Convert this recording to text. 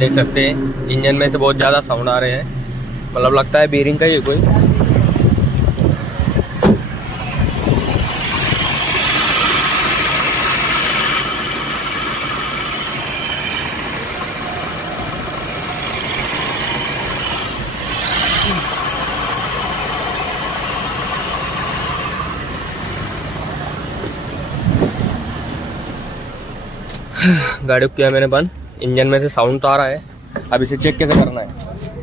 देख सकते हैं इंजन में से बहुत ज़्यादा साउंड आ रहे हैं, मतलब लगता है बीयरिंग का ही है कोई। गाड़ी को किया मैंने बंद, इंजन में से साउंड तो आ रहा है। अब इसे चेक कैसे करना है,